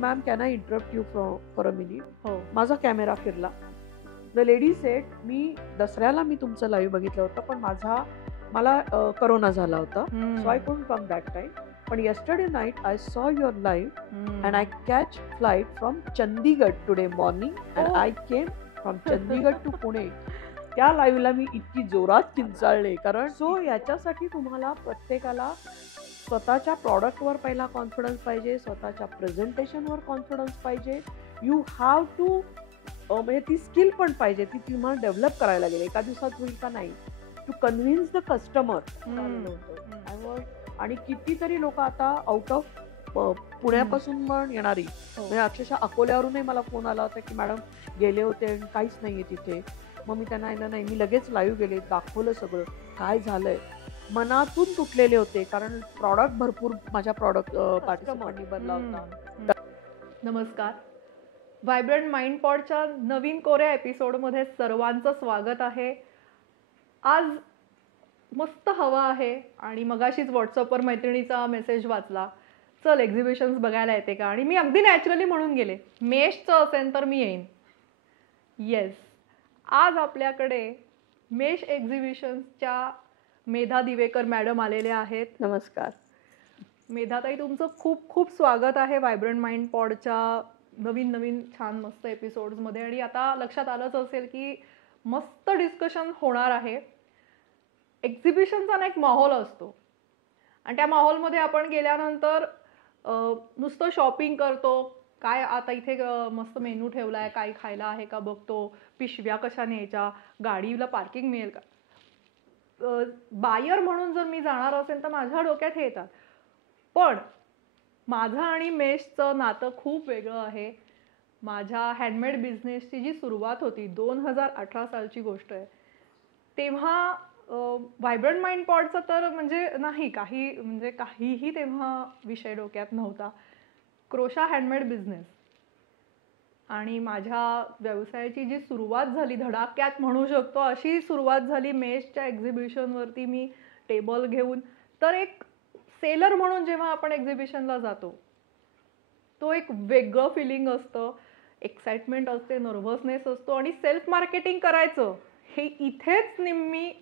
Ma'am can I interrupt you for a minute. हो. माझा camera फिरला. द लेडी सेड, मी दसऱ्याला मी तुमचं लाईव्ह बघितलं होतं, पण मला करोना झाला होता, so I couldn't come that time. पण yesterday night I saw your live and I catch flight from Chandigarh today morning and I came from Chandigarh to Pune. त्या लाईव्हला मी इतकी जोरात किंचाळले. कारण सो याच्यासाठी तुम्हाला प्रत्येकाला स्वतःच्या प्रॉडक्टवर पहिला कॉन्फिडन्स पाहिजे, स्वतःच्या प्रेझेंटेशनवर कॉन्फिडन्स पाहिजे. यू हॅव टू म्हणजे ती स्किल पण पाहिजे, ती तुम्हाला डेव्हलप करायला गेले. एका दिवसात होईल का नाही. To convince the customer. आणि कितीतरी लोक आता आउट ऑफ पुण्यापासून पण येणारी, म्हणजे अक्षरशः अकोल्यावरूनही मला फोन आला होता की मॅडम गेले होते आणि काहीच नाहीये तिथे. मग मी त्यांना नाही, मी लगेच लाईव्ह गेले, दाखवलं सगळं काय झालंय. मनातून तुटलेले होते, कारण प्रॉडक्ट भरपूर माझ्या पार्टिसिपंटनी बनला होता. नमस्कार, व्हायब्रंट माइंड पॉडच्या नवीन कोऱ्या एपिसोडमध्ये सर्वांचं स्वागत आहे. आज मस्त हवा आहे आणि मगाशीच व्हॉट्सअपवर मैत्रिणीचा मेसेज वाचला, चल एक्झिबिशन्स बघायला येते का. आणि मी अगदी नॅचरली म्हणून गेले, मेषचं असेल तर मी येईन. येस, आज आपल्याकडे मेष एक्झिबिशन्सच्या मेधा दिवेकर मॅडम आलेल्या आहेत. नमस्कार मेधाताई, तुमचं खूप खूप स्वागत आहे व्हायब्रंट माइंड पॉडच्या नवीन छान मस्त एपिसोड्समध्ये. आणि आता लक्षात आलंच असेल की मस्त डिस्कशन होणार आहे. एक्झिबिशनचा एक माहोल असतो आणि त्या माहोलमध्ये आपण गेल्यानंतर नुसतं शॉपिंग करतो, काय आता इथे मस्त मेनू ठेवलाय, काय खायला आहे का बघतो, पिशव्या कशा न्यायच्या, गाडीला पार्किंग मिळेल का. बायर म्हणून जर मी जाणार असेल तर माझ्या डोक्यात हे येतात. पण माझं आणि मेषचं नातं खूप वेगळं आहे. माझ्या हँडमेड बिझनेसची जी सुरुवात होती 2018 सालची गोष्ट आहे, तेव्हा व्हायब्रंट माइंड पॉडचा तर म्हणजे काहीही तेव्हा विषय डोक्यात नव्हता. क्रोशा हँडमेड बिझनेस आणि माझ्या व्यवसायाची जी सुरुवात झाली धडाक्यात म्हणू शकतो, अशी सुरुवात झाली मेषच्या एक्झिबिशनवरती मी टेबल घेऊन. तर एक सेलर म्हणून जेव्हा आपण एक्झिबिशनला जातो, तो एक वेगळं फिलिंग असतं, एक्साइटमेंट असते, नर्व्हसनेस असतो. आणि सेल्फ मार्केटिंग करायचं हे इथेच निम्मी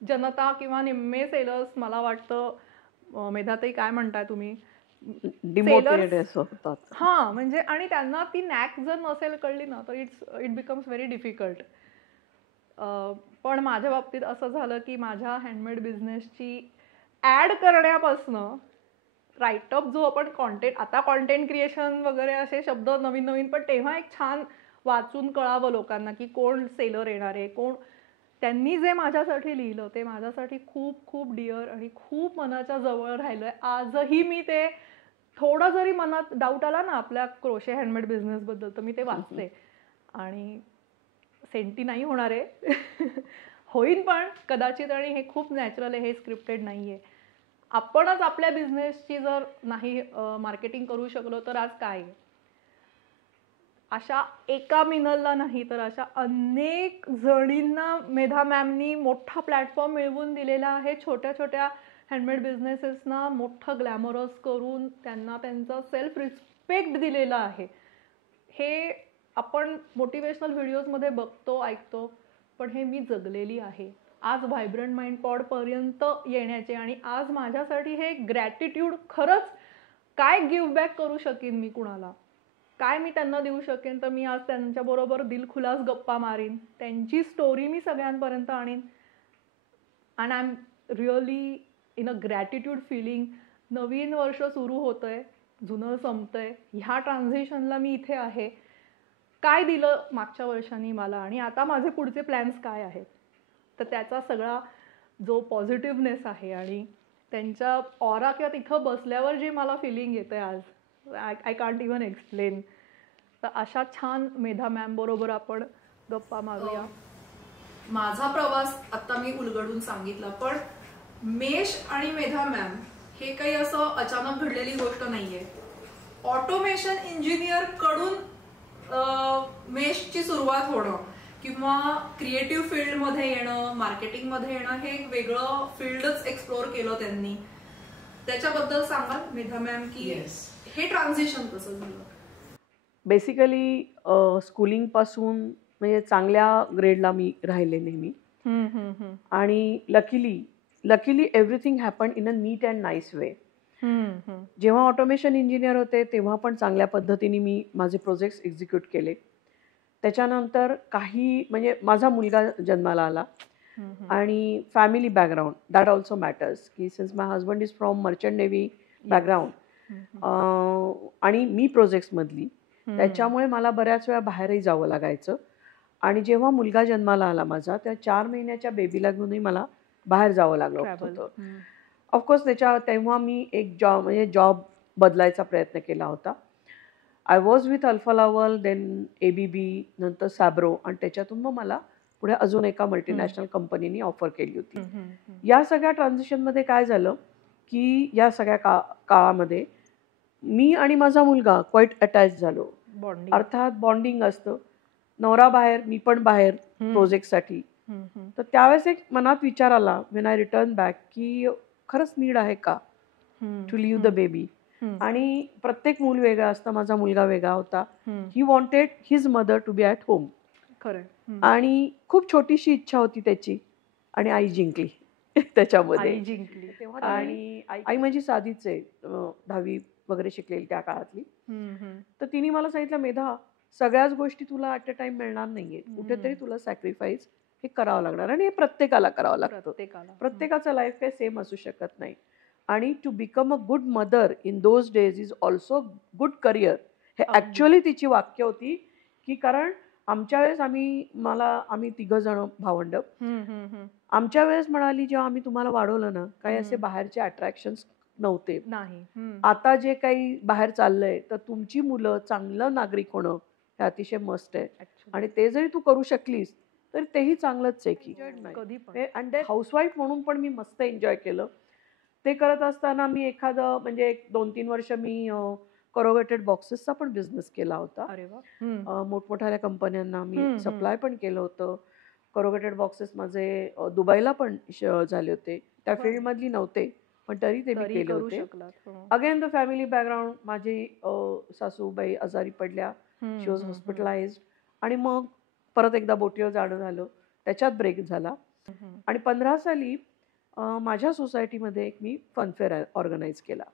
जनता किंवा निम्मे सेलर्स, मला वाटतं मेधाताई काय म्हणताय तुम्ही, डिमोटिवेट होतात. हां, म्हणजे आणि त्यांना ती नॅक जर नसेल कळली ना तर इट बिकम्स व्हेरी डिफिकल्ट. पण माझ्या बाबतीत असं झालं की माझ्या हँडमेड बिझनेसची ॲड करण्यापासनं राईटअप जो आपण कॉन्टेंट, आता कॉन्टेंट क्रिएशन वगैरे असे शब्द नवीन, पण तेव्हा एक छान वाचून कळावं लोकांना की कोण सेलर येणार आहे, कोण. त्यांनी जे माझ्यासाठी लिहिलं ते माझ्यासाठी खूप खूप डिअर आणि खूप मनाच्या जवळ राहिलंय. आजही मी ते थोडं जरी मनात डाऊट आला ना आपल्या क्रोशे हँडमेड बिझनेसबद्दल, तर मी ते वाचते. आणि सेंटी नाही होणार आहे होईन पण कदाचित. आणि हे खूप नॅचरल आहे, हे स्क्रिप्टेड नाही आहे. आपणच आपल्या बिझनेसची जर नाही मार्केटिंग करू शकलो तर आज काय. अशा एका मिनलला नाही तर अशा अनेक जणींना मेधा मॅमनी मोठा प्लॅटफॉर्म मिळवून दिलेला आहे. छोट्या छोट्या हँडमेड बिझनेसेसना मोठं ग्लॅमरस करून त्यांना त्यांचा सेल्फ रिस्पेक्ट दिलेला आहे. हे आपण मोटिवेशनल व्हिडिओजमध्ये बघतो, ऐकतो, पण हे मी जगलेली आहे. आज व्हायब्रंट माइंड पॉडपर्यंत येण्याचे आणि आज माझ्यासाठी हे ग्रॅटिट्यूड, खरंच काय गिव्ह बॅक करू शकेन मी कुणाला, काय मी त्यांना देऊ शकेन. तर मी आज त्यांच्याबरोबर दिलखुलास गप्पा मारीन, त्यांची स्टोरी मी सगळ्यांपर्यंत आणीन. And I am really in a gratitude feeling. नवीन वर्ष सुरू होतंय, जुनं संपतंय, ह्या ट्रान्झिशनला मी इथे आहे. काय दिलं मागच्या वर्षांनी मला आणि आता माझे पुढचे प्लॅन्स काय आहेत, तर त्याचा सगळा जो पॉझिटिव्हनेस आहे आणि त्यांच्या ऑरा किंवा तिथं बसल्यावर जे मला फिलिंग येते आज, आय कांट इवन एक्सप्लेन. तर अशा छान मेधा मॅम बरोबर आपण गप्पा मारूया. माझा प्रवास आता मी उलगडून सांगितला, पण मेष आणि मेधा मॅम हे काही असं अचानक घडलेली गोष्ट नाहीये. ऑटोमेशन इंजिनियर कडून मेषची सुरुवात होणं किंवा क्रिएटिव्ह फील्डमध्ये येणं, मार्केटिंगमध्ये येणं, हे एक वेगळं फील्डच एक्सप्लोर केलं त्यांनी. त्याच्याबद्दल सांगाल मेधा मॅम की हे ट्रान्झिशन कसं झालं. बेसिकली स्कूलिंगपासून म्हणजे चांगल्या ग्रेडला मी राहिले नेहमी. आणि luckily everything happen in a neat and nice way. जेव्हा ऑटोमेशन इंजिनियर होते तेव्हा पण चांगल्या पद्धतीने मी माझे प्रोजेक्ट्स एक्झिक्यूट केले. त्याच्यानंतर काही म्हणजे माझा मुलगा जन्माला आला आणि family background that also matters, की since my husband is from merchant navy background आणि मी प्रोजेक्ट्समधली, त्याच्यामुळे मला बऱ्याच वेळा बाहेरही जावं लागायचं. आणि जेव्हा मुलगा जन्माला आला माझा, त्या 4 महिन्याच्या बेबीला घेऊनही मला बाहेर जावं लागलं होतं. ऑफकोर्स तेव्हा मी एक जॉब बदलायचा प्रयत्न केला होता. I was with Alfa Laval, then ABB, नंतर सॅब्रो, आणि त्याच्यातून मग मला पुढे अजून एका मल्टीनॅशनल कंपनीने ऑफर केली होती. या सगळ्या ट्रान्झिशनमध्ये काय झालं की या सगळ्या काळामध्ये मी आणि माझा मुलगा क्वाईट अटॅच झालो. अर्थात बॉन्डिंग असतं, नवरा बाहेर, मी पण बाहेर प्रोजेक्टसाठी. तर त्यावेळेस एक मनात विचार आला व्हेन आय रिटर्न बॅक की खरंच नीड आहे का टू लिव्ह द बेबी. आणि प्रत्येक मूल वेगळं असतं. माझा मुलगा वेगळा होता. He wanted his mother to be at home. आणि खूप छोटीशी इच्छा होती त्याची, आणि आई जिंकली त्याच्यामध्ये. आणि आई माझी साधीच आहे, 10वी वगैरे शिकलेली त्या काळातली. तर तिने मला सांगितलं, मेधा, सगळ्याच गोष्टी तुला ॲट अ टाइम मिळणार नाहीये, कुठेतरी तुला सॅक्रिफाईस हे करावं लागणार, आणि हे प्रत्येकाला करावं लागतं. प्रत्येकाचं लाईफ काही सेम असू शकत नाही. आणि to become a good mother in those days is also good career. हे ॲक्च्युअली तिची वाक्य होती. की कारण आमच्या वेळेस आम्ही 3 जण भावंड, आमच्या वेळेस म्हणाली, जेव्हा आम्ही तुम्हाला वाढवलं ना, काही असे बाहेरचे अट्रॅक्शन्स नव्हते. आता जे काही बाहेर चाललंय, तर तुमची मुलं चांगलं नागरिक होणं हे अतिशय मस्ट आहे. आणि ते जरी तू करू शकलीस तर तेही चांगलंच आहे. की हाऊसवाईफ म्हणून पण मी मस्त एन्जॉय केलं. ते करत असताना मी एखादं म्हणजे 2-3 वर्ष मी करोगेटेड बॉक्सेसचा पण बिझनेस केला होता. मोठमोठ्या कंपन्यांना मी सप्लाय पण केलं होतं. करोगेटेड बॉक्सेस माझे दुबईला पण झाले होते. त्या फील्डमधली नव्हते, पण तरी ते मी केले होते. अगेन द फॅमिली बॅकग्राऊंड, माझी सासूबाई आजारी पडल्या, शी वॉज हॉस्पिटलाइज्ड, आणि मग परत एकदा बोटीवर जाणं झालं, त्याच्यात ब्रेक झाला. आणि 15 साली माझ्या सोसायटीमध्ये एक मी फनफेअर ऑर्गनाईज केला.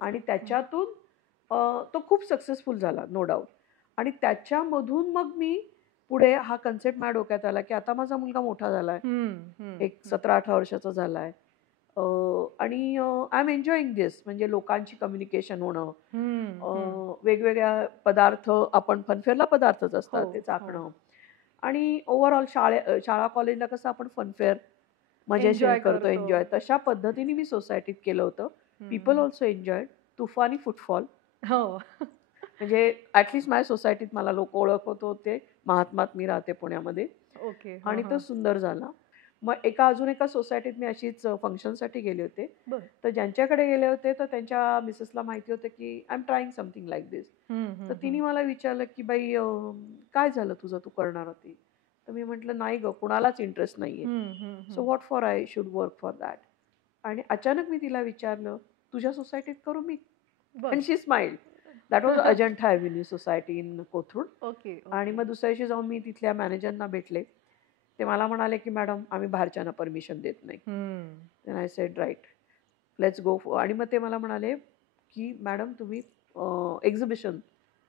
आणि त्याच्यातून तो खूप सक्सेसफुल झाला, नो डाऊट. आणि त्याच्यामधून मग मी पुढे हा कन्सेप्ट माझ्या डोक्यात आला की आता माझा मुलगा मोठा झालाय, एक 17-18 वर्षाचा झालाय, आणि आय एम एन्जॉईंग दिस. म्हणजे लोकांची कम्युनिकेशन होणं, वेगवेगळ्या पदार्थ, आपण फनफेअरला पदार्थच असतात ते चाखणं, आणि ओव्हरऑल शाळा कॉलेजला कसं आपण फनफेअर मजेशीर करतो, एन्जॉय, तशा पद्धतीने मी सोसायटीत केलं होतं. People also enjoyed. तुफानी फुटफॉल. म्हणजे ऍटलिस्ट माझ्या सोसायटीत मला लोक ओळखत होते, महात्मात मी राहते पुण्यामध्ये. आणि तो सुंदर झाला. मग अजून एका सोसायटीत मी अशीच फंक्शनसाठी गेले होते. तर ज्यांच्याकडे गेले होते तर त्यांच्या मिसेसला माहिती होतं की I am trying something like this. तर तिने मला विचारलं की बाई काय झालं तुझं, तू करणार होती? तर मी म्हटलं नाही ग, कुणालाच इंटरेस्ट नाहीये, so what for I should work for that. आणि अचानक मी तिला विचारलं, तुझ्या सोसायटीत करू मी? And she smiled. That was Ajanta Avenue society in Kothrud. आणि मग दुसऱ्या दिवशी जाऊन मी तिथल्या मॅनेजरना भेटले. ते मला म्हणाले की मॅडम, आम्ही बाहेरच्यांना परमिशन देत नाही. Then I said right, let's go. आणि मग ते मला म्हणाले की मॅडम, तुम्ही एक्झिबिशन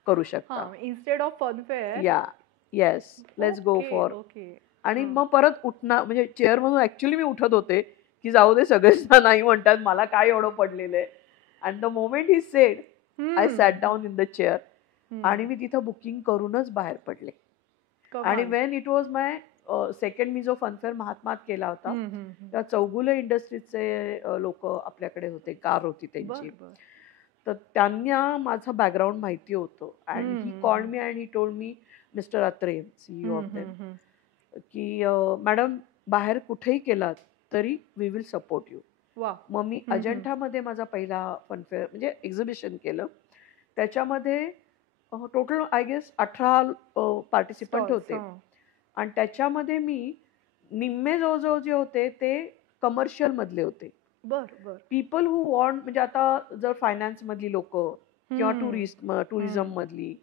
करू शकता instead of funfair. Yes, let's go for. आणि मग परत उठणार, म्हणजे चेअरमधून ऍक्च्युली मी उठत होते की जाऊ दे, सगळेच नाही म्हणतात, मला काय एवढं पडलेलं आहे. And the moment he said, I sat down in the chair. आणि मी तिथं बुकिंग करूनच बाहेर पडले. आणि when it was my second, मी जो फनफेअर महात्मात केला होता, त्या चौगुले इंडस्ट्रीजचे लोक आपल्याकडे होते, कार होती त्यांची. तर त्यांना माझं बॅकग्राऊंड माहिती होतं. And he called me and he told me, mister Atre, CEO of them, की मॅडम, बाहेर कुठेही केलात तरी वी विल सपोर्ट यू. मग मी अजंठामध्ये माझा पहिला फनफेअर म्हणजे एक्झिबिशन केलं. त्याच्यामध्ये टोटल आय गेस 18 पार्टिसिपंट होते. आणि त्याच्यामध्ये मी निम्मे जवळजवळ जे होते ते कमर्शियल मधले होते. पीपल हू वॉन्ट, म्हणजे आता जर फायनान्स मधली लोक, किंवा टुरिझम मधली,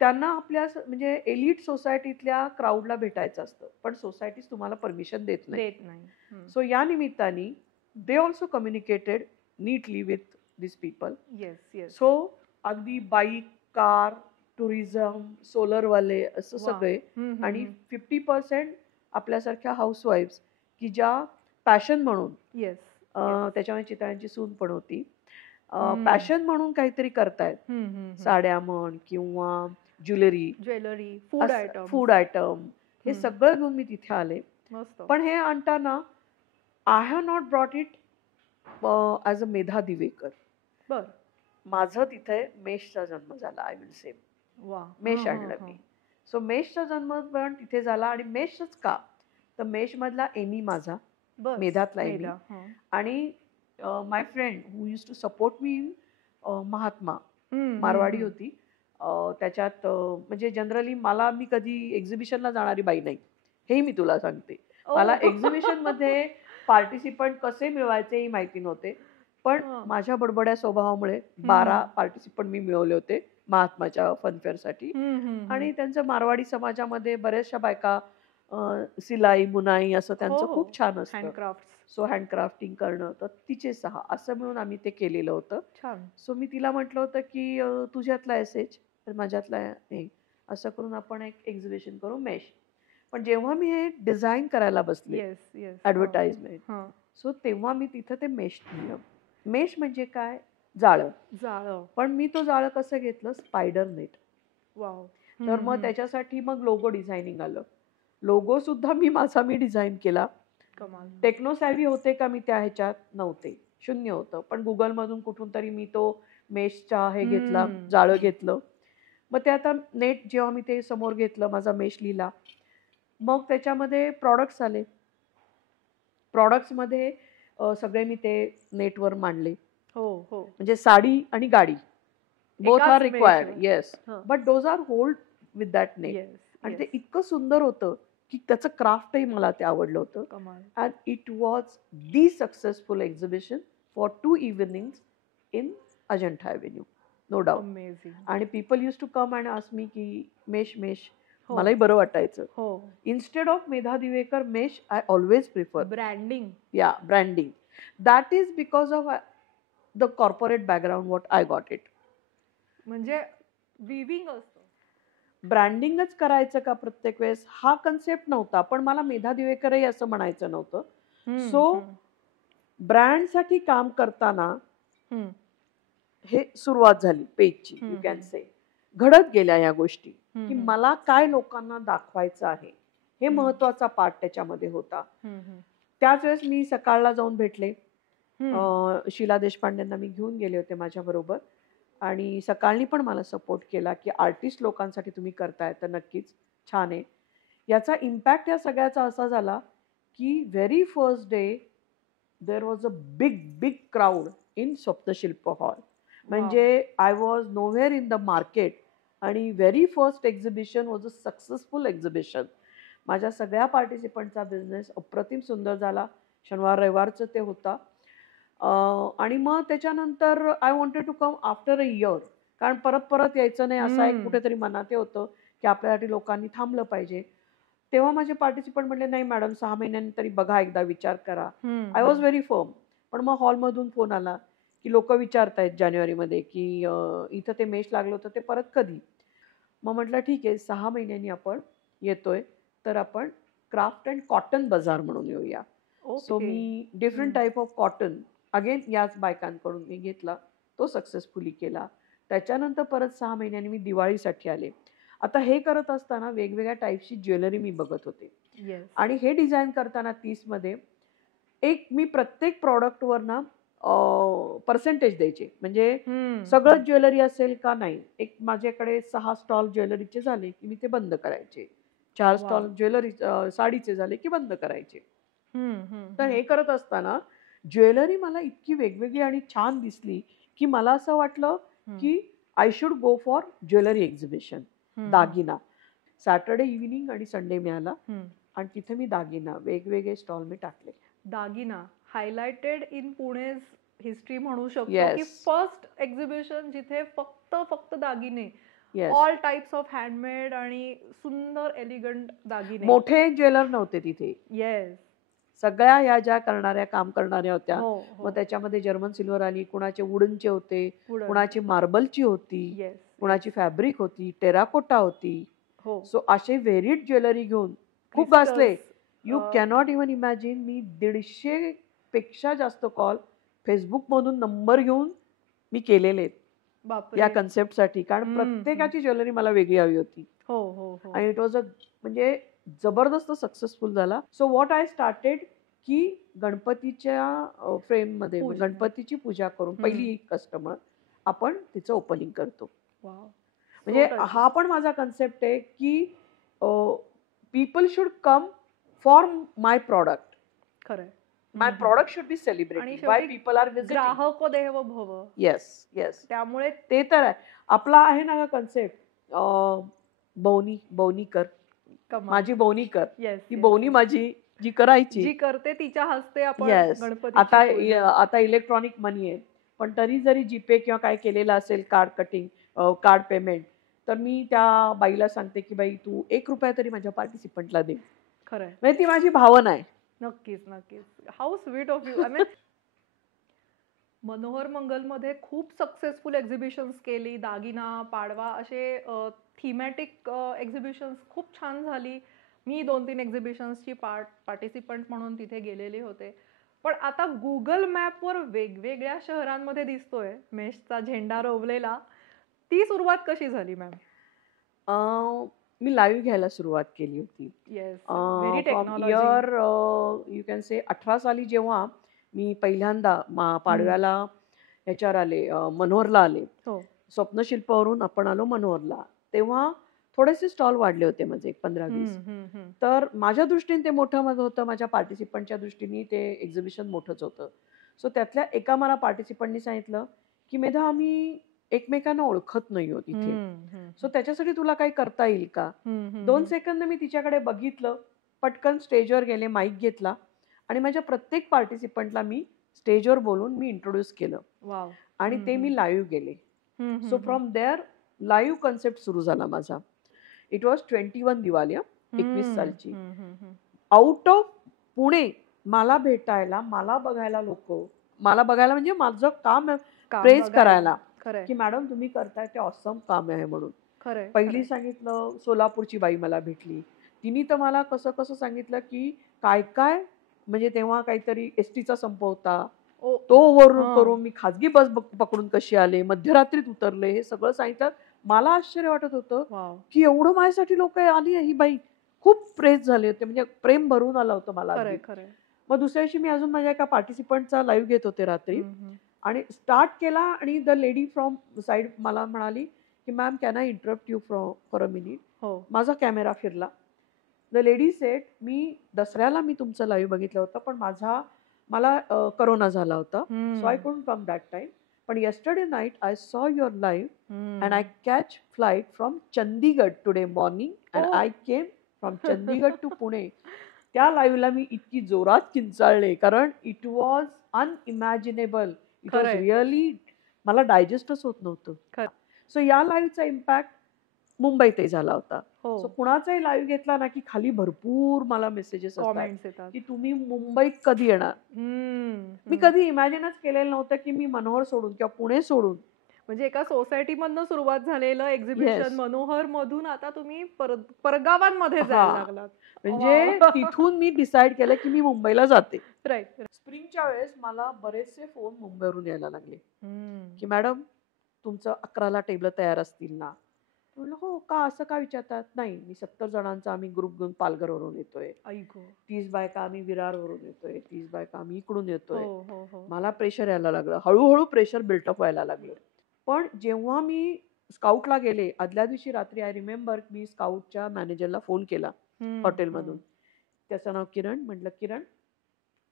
त्यांना आपल्या म्हणजे एलिट सोसायटीतल्या क्राऊडला भेटायचं असतं, पण सोसायटी तुम्हाला परमिशन देत नाही. सो या निमित्ताने they also communicated neatly with this people. So अगदी बाईक, कार, टुरिझम, सोलरवाले असं सगळे, आणि 50% आपल्यासारख्या हाऊसवाईफ्स की ज्या पॅशन म्हणून, त्याच्यामुळे चितळ्यांची सून पण होती, पॅशन म्हणून काहीतरी करतायत, साड्या म्हण किंवा ज्वेलरी, फूड आयटम, हे सगळं घेऊन मी तिथे आले. पण हे आणताना I have not brought it as a Medha Diwekar. माझं तिथे मेषचा जन्म झाला. आय विल से मेष आणलं मी. सो मेषचा जन्म पण तिथे झाला. आणि मेषच का, तर मेष मधला एमी माझा, मेधातला एमी. आणि my friend who use to support me in Mahatma, Marwari होती. त्याच्यात म्हणजे जनरली मी कधी एक्झिबिशनला जाणारी बाई नाही, हे मी तुला सांगते. मला एक्झिबिशन मध्ये पार्टिसिपंट कसे मिळवायचे ही माहिती नव्हते, पण माझ्या बडबड्या स्वभावामुळे 12 पार्टिसिपंट मी मिळवले होते महात्माच्या फनफेअर साठी. आणि त्यांचं मारवाडी समाजामध्ये बऱ्याचशा बायका सिलाई बुनाई असं त्यांचं खूप छान असतं. सो हँडक्राफ्टिंग करणं, तर तिचे 6 असं मिळून आम्ही ते केलेलं होतं. सो मी तिला म्हटलं होतं की तुझ्यातला एसएच तर माझ्यातला हे, असं करून आपण एक एक्झिबिशन करू मेष. पण जेव्हा मी हे डिझाईन करायला बसले ऍडव्हर्टाइजमेंट, सो तेव्हा मी तिथं ते मेष लिहिलं. मेष म्हणजे काय, जाळं. पण मी तो जाळं कसं घेतलं, स्पायडर नेट. तर मग त्याच्यासाठी मग लोगो डिझायनिंग आलं. लोगो सुद्धा मी डिझाईन केला. टेक्नो सॅव्ही होते का मी त्या ह्याच्यात नव्हते, 0 होतं. पण गुगल मधून कुठून तरी मी तो मेषचा हे घेतला, जाळं घेतलं. मग ते आता नेट जेव्हा मी ते समोर घेतलं, माझा मेष लिहिला, मग त्याच्यामध्ये प्रॉडक्ट्स आले. प्रॉडक्ट्समध्ये सगळे मी ते नेटवर मांडले. म्हणजे साडी आणि गाडी both are required, yes, but those are hold with that net. आणि ते इतकं सुंदर होतं की त्याचं क्राफ्टही मला ते आवडलं होतं. And it was the successful exhibition for 2 evenings in Ajanta Avenue, no doubt. आणि people use to come and ask me की मेष, मलाही बरं वाटायचं. इन्स्टेड ऑफ मेधा दिवेकर मेष, I always prefer branding. Branding. That is because of the corporate background what I got it. म्हणजे weaving असतं, ब्रँडिंगच करायचं का प्रत्येक वेळेस, हा कन्सेप्ट नव्हता. पण मला मेधा दिवेकरही असं म्हणायचं नव्हतं. सो ब्रँडसाठी काम करताना हे सुरुवात झाली पेजची, यू कॅन से. घडत गेल्या या गोष्टी की मला काय लोकांना दाखवायचं आहे, हे महत्वाचा पार्ट त्याच्यामध्ये होता. त्याच वेळेस मी सकाळला जाऊन भेटले, शीला देशपांडेंना मी घेऊन गेले होते माझ्या बरोबर. आणि सकाळनी पण मला सपोर्ट केला की आर्टिस्ट लोकांसाठी तुम्ही करताय तर नक्कीच छान आहे. याचा इम्पॅक्ट या सगळ्याचा असा झाला की very first day there was a big crowd in Saptashilp hall. म्हणजे I was nowhere in the market. आणि very first exhibition was a successful exhibition. माझ्या सगळ्या पार्टिसिपंटचा बिझनेस अप्रतिम सुंदर झाला. शनिवार रविवारचं ते होता. आणि मग त्याच्यानंतर I wanted to come after a year, कारण परत यायचं नाही असं एक कुठेतरी मनात होतं की आपल्यासाठी लोकांनी थांबलं पाहिजे. तेव्हा माझे पार्टिसिपंट म्हणले नाही मॅडम 6 महिन्यांनी तरी बघा, एकदा विचार करा. I was very firm. पण मग हॉलमधून फोन आला की लोक विचारतायत जानेवारीमध्ये की इथं ते मेष लागलं होतं ते परत कधी. मग म्हटलं ठीक आहे 6 महिन्यांनी आपण येतोय, तर आपण क्राफ्ट अँड कॉटन बाजार म्हणून येऊया. So me different type of cotton again याच बायकांकडून मी घेतला, तो सक्सेसफुली केला. त्याच्यानंतर परत 6 महिन्यांनी मी दिवाळीसाठी आले. आता हे करत असताना वेगवेगळ्या टाईपची ज्वेलरी मी बघत होते. आणि हे डिझाईन करताना 30 मध्ये मी प्रत्येक प्रॉडक्टवर ना पर्सेंटेज द्यायचे. म्हणजे सगळं ज्वेलरी असेल का नाही. एक माझ्याकडे 6 स्टॉल ज्वेलरीचे झाले की मी ते बंद करायचे. 4 स्टॉल ज्वेलरी साडीचे झाले की बंद करायचे. तर हे करत असताना ज्वेलरी मला इतकी वेगवेगळी आणि छान दिसली की मला असं वाटलं की I should go for jewellery exhibition. दागिना सॅटर्डे इव्हिनिंग आणि संडे मिळाला आणि तिथे मी दागिना वेगवेगळे स्टॉल मी टाकले. दागिना हायलाइटेड इन पुणे हिस्ट्री म्हणू शकतो Yes. की फर्स्ट एक्झिबिशन जिथे फक्त दागिने, yes, all types of handmade आणि सुंदर एलिगंट दागिने. मोठे ज्वेलर नव्हते तिथे. येस. सगळ्या ह्या ज्या करणाऱ्या काम करणाऱ्या होत्या. हो मग हो. त्याच्यामध्ये जर्मन सिल्वर आली, कुणाचे वुडनचे होते, पुढं. कुणाची मार्बलची होती, येस. कुणाची फॅब्रिक होती, टेराकोटा होती. हो. सो असे व्हेरिड ज्वेलरी घेऊन खूप Crystals, बसले. You um, cannot even imagine. मी 150 पेक्षा जास्त कॉल फेसबुकमधून नंबर घेऊन मी केलेले आहेत बापरे. या कन्सेप्टसाठी. कारण हम्म, प्रत्येकाची ज्वेलरी मला वेगळी हवी होती. हो हो हो. आणि इट वॉज अ म्हणजे जबरदस्त सक्सेसफुल झाला. सो व्हॉट आय स्टार्टेड की गणपतीच्या फ्रेममध्ये पूजा. गणपतीची पूजा करून पहिली कस्टमर आपण तिचं ओपनिंग करतो. वाव. म्हणजे So touching. हा पण माझा कन्सेप्ट आहे की people should come for my product. खरंय. माय प्रॉडक्ट शुड बी आणि सेलिब्रेटेड बाय शेवटी पीपल आर विजिटिंग. ग्राहक देव भव. येस येस, त्यामुळे ते तर आहे. आपला आहे ना कन्सेप्ट बवनी कर, कमाल. माझी बवनी कर. येस. ती बवनी माझी जी करायची. जी करते तिच्या हस्ते आपण येस. गणपती. आता इलेक्ट्रॉनिक मनी आहे, पण तरी जरी जीपे किंवा काय केलेलं असेल, कार्ड कटिंग, कार्ड पेमेंट, तर मी त्या बाईला सांगते की बाई तू 1 रुपया तरी माझ्या पार्टिसिपंटला दे. खरंय. म्हणजे ती माझी भावना आहे. नक्कीच नक्कीच. How sweet of you. I mean Manohar मंगलमध्ये खूप सक्सेसफुल एक्झिबिशन्स केली. दागिना, पाडवा असे थीमॅटिक एक्झिबिशन्स खूप छान झाली. मी 2-3 एक्झिबिशन्सची पार्टिसिपंट म्हणून तिथे गेलेले होते. पण आता गुगल मॅपवर वेगवेगळ्या शहरांमध्ये दिसतोय मेषचा झेंडा रोवलेला. ती सुरुवात कशी झाली मॅम? मी लाईव्ह घ्यायला सुरुवात केली होती. Yes. Very from technology. Year you can से 18 साली जेव्हा मी पहिल्यांदा पाडव्याला ह्याच्यावर आले, मनोहरला आले. हो. स्वप्नशिल्पावरून आपण आलो मनोहरला. तेव्हा थोडेसे स्टॉल वाढले होते माझे 15-20. तर माझ्या दृष्टीने ते मोठं माझं होतं, माझ्या पार्टिसिपंटच्या दृष्टीने ते एक्झिबिशन मोठंच होतं. सो त्यातल्या एका मला पार्टिसिपंटनी सांगितलं की मेधा आम्ही एकमेकांना ओळखत नाही आहोत इथे, सो त्याच्यासाठी तुला काही करता येईल का? 2 सेकंद मी तिच्याकडे बघितलं, पटकन स्टेजवर गेले, माईक घेतला आणि माझ्या प्रत्येक पार्टिसिपंटला मी स्टेजवर बोलून मी इंट्रोड्यूस केलं. वाव. आणि ते मी लाईव्ह गेले. So from there live concept सुरू झाला माझा. इट वॉज 21 दिवाळी 21 सालची. आउट ऑफ पुणे मला भेटायला, मला बघायला लोक, मला बघायला म्हणजे माझं काम प्रेज करायला की मॅडम तुम्ही करताय ते ऑसम काम आहे म्हणून. पहिली सांगितलं सोलापूरची बाई मला भेटली. तिने तर मला कसं कसं सांगितलं की काय काय म्हणजे तेव्हा काहीतरी एसटीचा संप होता, तो वरून करून मी खाजगी बस पकडून कशी आले, मध्यरात्रीत उतरले, हे सगळं सांगितलं. मला आश्चर्य वाटत होतं की एवढं माझ्यासाठी लोक आली. ही बाई खूप प्रेज झाले होते, म्हणजे प्रेम भरून आलं होतं मला. मग दुसऱ्या दिवशी मी अजून माझ्या एका पार्टिसिपंटचा लाईव्ह घेत होते रात्री आणि स्टार्ट केला आणि द लेडी फ्रॉम साईड मला म्हणाली की ma'am can I interrupt you for a minute. माझा कॅमेरा फिरला. द लेडी सेड मी दसऱ्याला मी तुमचं लाईव्ह बघितलं होतं, पण मला करोना झाला होता, so I couldn't come that time. पण yesterday night I saw your live and I catch flight from Chandigarh today morning and I came from Chandigarh to Pune. त्या लाईव्हला मी इतकी जोरात किंचाळले कारण it was unimaginable. It was really, मला डायजेस्टच होत नव्हतं. सो या लाईव्हचा इम्पॅक्ट मुंबईतही झाला होता. सो कुणाचाही लाईव्ह घेतला ना की खाली भरपूर मला मेसेजेस असतात की तुम्ही मुंबईत कधी येणार. मी कधी इमॅजिनच केलेलं नव्हतं की मी मनोहर सोडून किंवा पुणे सोडून, म्हणजे एका सोसायटी मधनं सुरुवात झालेलं एक्झिबिशन मनोहर मधून आता तुम्ही परगावांमध्ये जायला लागलात. म्हणजे तिथून मी डिसाईड केलं की मी मुंबईला जाते. राईट. स्प्रिंगच्या वेळेस मला बरेचसे फोन मुंबईवरून यायला लागले की मॅडम तुमचं 11ला टेबल तयार असतील ना. म्हणलं हो का, असं का विचारतात. नाही, मी 70 जणांचा आम्ही ग्रुप घेऊन पालघरवरून येतोय, 30 बायका आम्ही विरारवरून येतोय, 30 बायका आम्ही इकडून येतोय. मला प्रेशर यायला लागलं, हळूहळू प्रेशर बिल्टअप व्हायला लागलं. पण जेव्हा मी स्काउटला गेले आदल्या दिवशी रात्री, आय रिमेंबर, मी स्काउटच्या मॅनेजरला फोन केला हॉटेलमधून. त्याचं नाव किरण. म्हटलं किरण,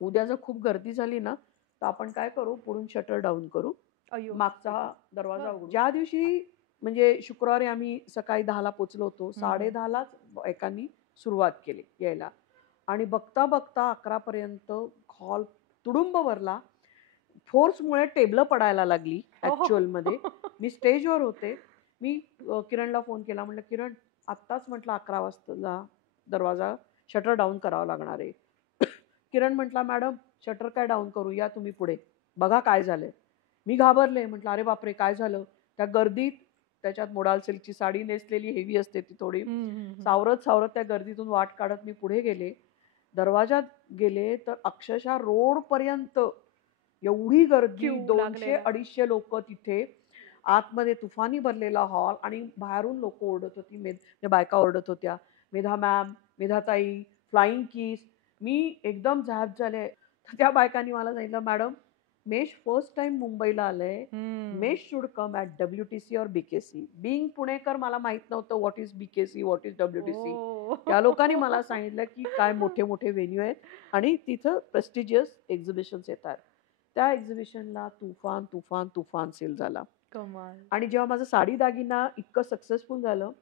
उद्या जर खूप गर्दी झाली ना तर आपण काय करू, पुढून शटर डाऊन करू, मागचा दरवाजा उघडू. ज्या दिवशी म्हणजे शुक्रवारी आम्ही सकाळी 10ला पोचलो होतो, 10:30लाच बायकांनी सुरुवात केली यायला आणि बघता बघता 11 पर्यंत हॉल तुडुंब भरला. फोर्समुळे टेबल पडायला लागली ऍक्च्युअल मध्ये. मी स्टेजवर होते. मी किरणला फोन केला, म्हटलं किरण आत्ताच म्हटलं 11 वाजता दरवाजा शटर डाऊन करावा लागणार आहे. किरण म्हटला मॅडम शटर काय डाऊन करू, या तुम्ही पुढे बघा काय झालंय. मी घाबरले, म्हटलं अरे बापरे काय झालं. त्या गर्दीत, त्याच्यात मोडाल सिल्कची साडी नेसलेली हेवी असते ती थोडी, सावरत सावरत त्या गर्दीतून वाट काढत मी पुढे गेले. दरवाजात गेले तर अक्षरशः रोड पर्यंत एवढी गर्दी, 200-250 लोक तिथे. आतमध्ये तुफानी भरलेला हॉल आणि बाहेरून लोक ओरडत होती, बायका ओरडत होत्या, मेधा मॅम, मेधाताई, फ्लाइंग किस. मी एकदम झॅप झाले. त्या बायकांनी मला सांगितलं मॅडम मेश फर्स्ट टाइम मुंबईला आलंय, mesh should come at WTC और BKC. बिंग पुणेकर मला माहित नव्हतं what is BKC, what is WTC. त्या लोकांनी मला सांगितलं की काय मोठे मोठे व्हेन्यू आहेत आणि तिथं प्रेस्टिजियस एक्झिबिशन्स येतात. त्या एक्झिबिशनला तुफान तुफान तुफान सेल झाला. आणि जेव्हा माझं साडी दागिना इतकं सक्सेसफुल झालं,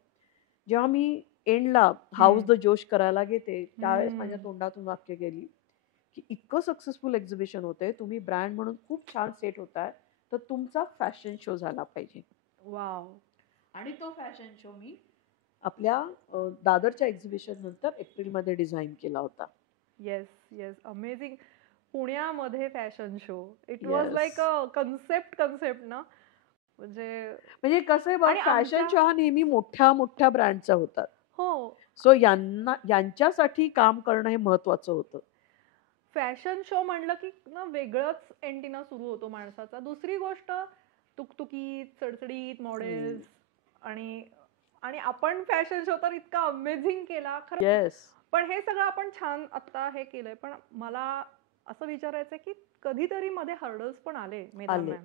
जेव्हा मी एंडला हाऊस द जोश करायला घेते त्यावेळेस माझ्या तोंडातून वाक्य गेली की इतकं सक्सेसफुल एक्झिबिशन होते, तुम्ही ब्रँड म्हणून खूप छान सेट होताय, तर तुमचा फॅशन शो झाला पाहिजे. वाव. आणि तो फॅशन शो मी आपल्या दादरच्या एक्झिबिशन नंतर एप्रिलमध्ये डिझाईन केला होता. Yes yes, amazing. पुण्यामध्ये fashion show, it was like a concept ना. म्हणजे कसं आहे बघ, फॅशन शो हा नेहमी मोठ्या मोठ्या ब्रँडचा होतात. हो. सो यांच्यासाठी काम करणं हे महत्वाचं होतं. फॅशन शो म्हणलं की ना वेगळंच एंटिना सुरू होतो माणसाचा. दुसरी गोष्ट तुकतुकीत चढचढीत मॉडेल्स आणि आपण फॅशन शो तर इतका अमेझिंग केला खरं. येस. पण हे सगळं आपण छान आता हे केलंय, पण मला असं विचारायचंय की कधीतरी मध्ये हर्डल्स पण आले.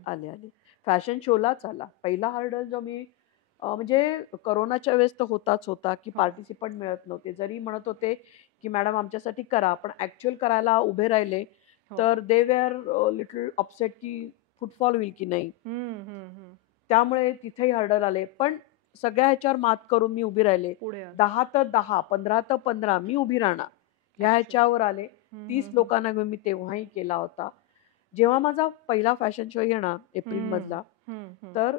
आले. फॅशन शोलाच आला पहिला हर्डल जो मी म्हणजे करोनाच्या वेळेस तर होता की पार्टिसिपंट मिळत नव्हते. जरी म्हणत होते की मॅडम आमच्यासाठी करा, पण ऍक्च्युअल करायला उभे राहिले तर दे वेअर लिटल अपसेट की फुटफॉल होईल की नाही. त्यामुळे तिथेही हर्डल आले. पण सगळ्या ह्याच्यावर मात करून मी उभी राहिले. 10 तर 10, 15 तर 15 मी उभी राहणार ह्या ह्याच्यावर आले. 30 लोकांना घेऊन मी तेव्हाही केला होता. जेव्हा माझा पहिला फॅशन शो येणार एप्रिल मधला, तर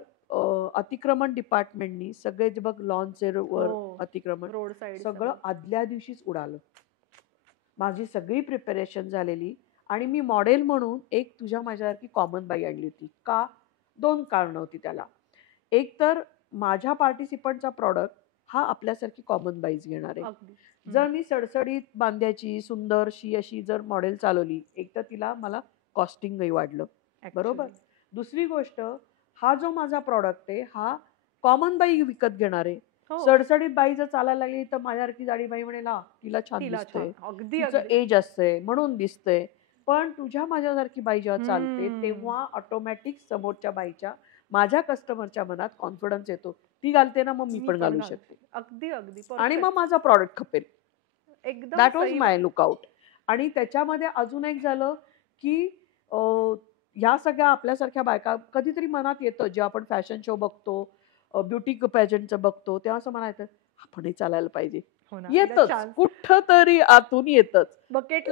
अतिक्रमण डिपार्टमेंटनी सगळे जे बघ लॉन्चवर अतिक्रमण रोड साईड सगळं आदल्या दिवशीच उडालं. माझी सगळी प्रिपरेशन झालेली आणि मी मॉडेल म्हणून एक तुझ्या माझ्यासारखी कॉमन बाई आणली होती. का? 2 कारणं होती त्याला. एक तर माझ्या पार्टिसिपंटचा प्रॉडक्ट हा आपल्यासारखी कॉमन बाईज घेणार आहे. जर मी सडसडीत बांध्याची सुंदरशी अशी जर मॉडेल चालवली, एक तर तिला मला कॉस्टिंगही वाढलं. बरोबर. दुसरी गोष्ट, हा जो माझा प्रॉडक्ट आहे हा कॉमन बाई विकत घेणार आहे. सडसडीत बाई जर चालायला लागली तर माझ्यासारखी जाडी बाई म्हणेल तिला छान दिसतंय, तिचं एज असतंय म्हणून दिसतंय. पण तुझ्या माझ्यासारखी बाई जेव्हा चालते तेव्हा ऑटोमॅटिक समोरच्या बाईच्या माझ्या कस्टमरच्या मनात कॉन्फिडन्स येतो, ती घालते ना मग मी पण घालू शकते. अगदी अगदी. आणि मग माझा प्रॉडक्ट खपेल. एकदम दॅट वॉज माय लुकआउट. आणि त्याच्यामध्ये अजून एक झालं की ह्या सगळ्या आपल्यासारख्या बायका कधीतरी मनात येतं, जेव्हा आपण फॅशन शो बघतो, ब्युटी पॅजंटचं बघतो, तेव्हा असं म्हणा येतं आपणही चालायला पाहिजे. येतच कुठं तरी आतून येतच बकेट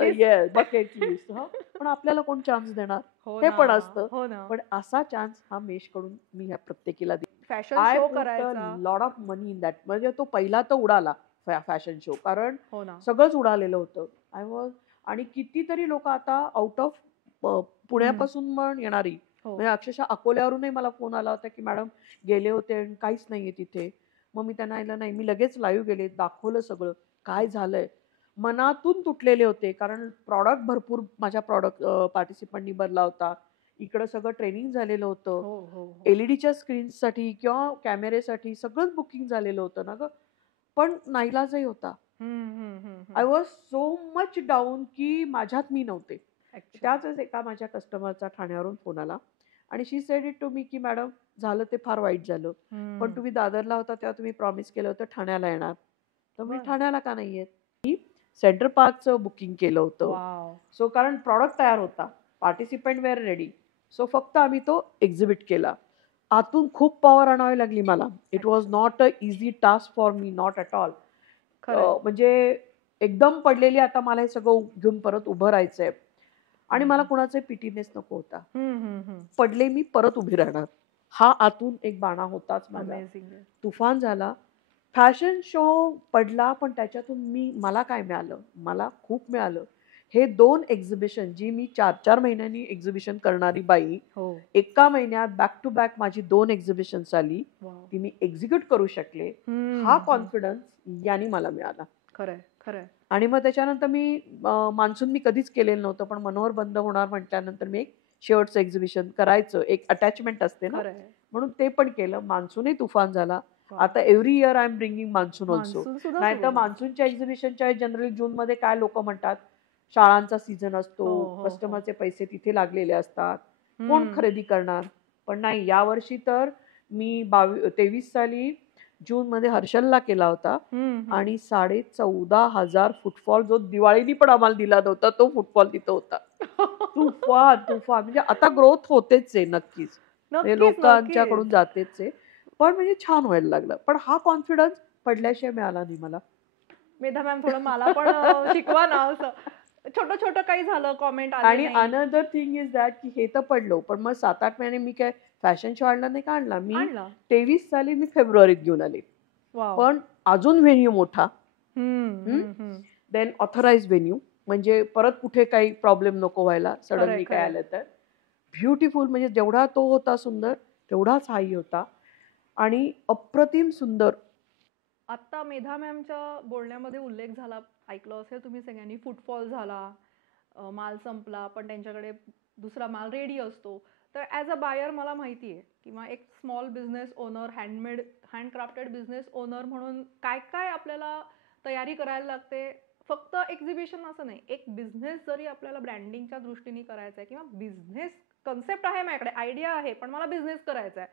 लिस्ट. पण आपल्याला कोण चान्स देणार हे पण असतं. पण असा चान्स हा मेश कडून मी ह्या प्रत्येकीला दिला. फॅशन शो करायचा, lot of money in that. म्हणजे तो पहिला तर उडाला फॅशन शो, कारण सगळंच उडालेलं होतं. I was. आणि कितीतरी लोक आता आउट ऑफ पुण्यापासून पण येणारी, म्हणजे अक्षरशः अकोल्यावरूनही मला फोन आला होता की मॅडम गेले होते आणि काहीच नाहीये तिथे. मग मी त्यांना आलं नाही, मी लगेच लाईव्ह गेले, दाखवलं सगळं काय झालंय. मनातून तुटलेले होते, कारण प्रॉडक्ट भरपूर माझ्या पार्टिसिपंटनी भरला होता. इकडं सगळं ट्रेनिंग झालेलं होतं, एलईडीच्या स्क्रीन्ससाठी किंवा कॅमेरेसाठी सगळंच बुकिंग झालेलं होतं ना ग. पण नाईलाजही होता. I was so much down की माझ्यात मी नव्हते. त्याच एका माझ्या कस्टमरचा ठाण्यावरून फोन आला आणि शी सेड इट टू मी की मॅडम झालं ते फार वाईट झालं, पण तुम्ही दादरला होता तेव्हा तुम्ही प्रॉमिस केलं होतं ठाण्याला येणार, तर मी ठाण्याला का नाही येत. मी सेंटर पार्कचं बुकिंग केलं होतं. सो कारण प्रॉडक्ट तयार होता, पार्टिसिपंट वेअर रेडी. सो फक्त आम्ही तो एक्झिबिट केला. आतून खूप पॉवर आणावी लागली मला. It was not a easy task for me, not at all. म्हणजे एकदम पडलेली आता मला हे सगळं घेऊन परत उभं राहायचंय. आणि मला कुणाचे पिटीनेस नको होता. पडले मी परत उभी राहणार, हा आतून एक बाणा होताच माझा. तुफान झाला, फॅशन शो पडला, पण त्याच्यातून मला काय मिळालं, मला खूप मिळालं. हे 2 एक्झिबिशन जी मी 4-4 महिन्यांनी एक्झिबिशन करणारी बाई, एका महिन्यात बॅक टू बॅक माझी 2 एक्झिबिशन्स आली, ती मी एक्झिक्यूट करू शकले. हा कॉन्फिडन्स यांनी मला मिळाला. खरंय खरंय. आणि मग त्याच्यानंतर मान्सून मी कधीच केलेलं नव्हतं, पण मनोहर बंद होणार म्हटल्यानंतर मी एक शेवटचं एक्झिबिशन करायचं, एक अटॅचमेंट असते ना, म्हणून ते पण केलं. मान्सूनही तुफान झाला. आता every year I am bringing monsoon also. नाही तर मान्सूनच्या एक्झिबिशनच्या जनरली जूनमध्ये काय लोक म्हणतात, शाळांचा सीझन असतो, कस्टमरचे पैसे तिथे लागलेले असतात, कोण खरेदी करणार. पण नाही, यावर्षी तर मी 23 साली जूनमध्ये हर्षलला केला होता आणि 14,500 फुटफॉल, जो दिवाळीनी पण आम्हाला दिला नव्हता तो फुटफॉल तिथं होता. तुफान म्हणजे आता ग्रोथ होतेच आहे नक्कीच, लोकांच्याकडून जातेच आहे, पण म्हणजे छान व्हायला लागलं. पण हा कॉन्फिडन्स पडल्याशिवाय मिळाला नाही मला. मेधा मॅम, थोडं मला पण शिकवा ना, असं छोटं छोटं काही झालं कॉमेंट आली. आणि अनदर थिंग इज दॅट की हे तर पडलो, पण मग 7-8 महिने मी काय फॅशन शो आणला नाही का, आणला मी 23 साली मी फेब्रुवारीत घेऊन आले. पण अजून व्हेन्यू मोठा, देन ऑथराइज व्हेन्यू, म्हणजे परत कुठे काही प्रॉब्लेम नको व्हायला सडनली काय आलं तर. ब्युटिफुल, म्हणजे जेवढा तो होता सुंदर तेवढाच हाही होता आणि अप्रतिम सुंदर. आता मेधा मॅमच्या बोलण्यामध्ये उल्लेख झाला, ऐकलं असेल तुम्ही सगळ्यांनी, फुटफॉल झाला, माल संपला, पण त्यांच्याकडे दुसरा माल रेडी असतो. तर ॲज अ बायर मला माहिती आहे, किंवा एक small business owner, handcrafted business owner म्हणून काय काय आपल्याला तयारी करायला लागते. फक्त एक्झिबिशन असं नाही, एक बिझनेस जरी आपल्याला ब्रँडिंगच्या दृष्टीने करायचा आहे, किंवा बिझनेस कन्सेप्ट आहे माझ्याकडे, आयडिया आहे, पण मला बिझनेस करायचा आहे,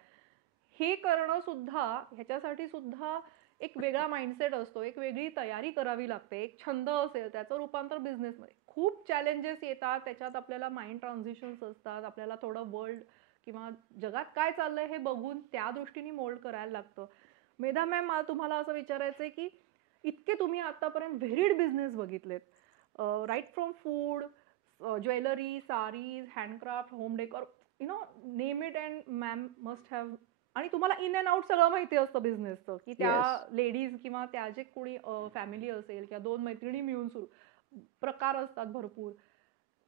हे करणं सुद्धा, ह्याच्यासाठी सुद्धा एक वेगळा माइंडसेट असतो, एक वेगळी तयारी करावी लागते. एक छंद असेल त्याचं रूपांतर बिझनेसमध्ये, खूप चॅलेंजेस येतात त्याच्यात, आपल्याला माइंड ट्रान्झिशन्स असतात, आपल्याला थोडं वर्ल्ड किंवा जगात काय चाललंय हे बघून त्या दृष्टीने मोल्ड करायला लागतं. मेधा मॅम, मला तुम्हाला असं विचारायचं आहे की इतके तुम्ही आतापर्यंत व्हेरीड बिझनेस बघितलेत, right from food, jewellery, saris, handcraft, home decor, name it, and ma'am must have, आणि तुम्हाला इन अँड आउट सगळं माहिती असतं बिझनेसचं, की त्या लेडीज किंवा त्या जे कोणी फॅमिली असेल किंवा 2 मैत्रिणी मिळून सुरू प्रकार असतात भरपूर.